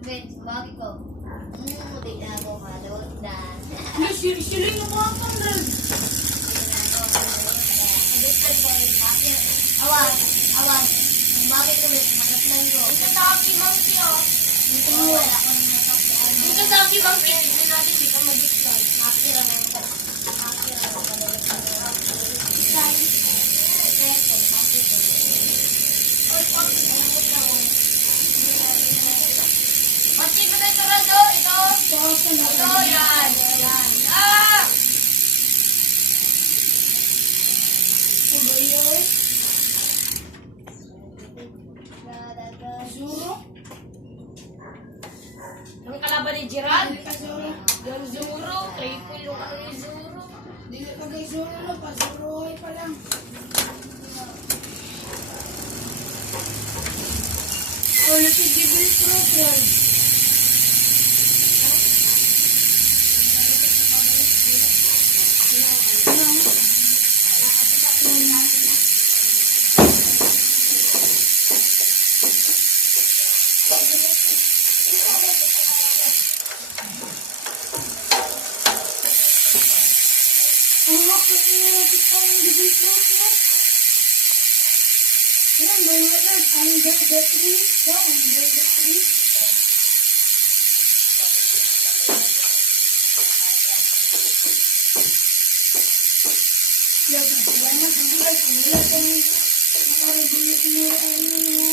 Ben, bakit ko? Di na ako malundan. Sila yung mga pangral. Awan, awan. Bakit ko Ben, magaslan ko. Ito sa akin, Mangki, oh. Wala ko na napakian. Ito sa akin, Mangki. Ito natin, di ka mag-discount. Happy lang ang happy lang ang kalulot ko. Mangki, ba tayo sarado? Ito. Ito, yan. Ah! Ano yun? Zuro? Ang kalaban ni Gerald? Yung Zuro. Triple yung ano ni Zuro. Dili ka kay Zoro no, pasuroy pa lang. Wala si Bibil Program. Ang hapit niya natin ang Bibil Program. Yan, under the tree. So, under the tree. Yan, salamat ang buhay. Ang buhay ko nakaregulit mo ang mga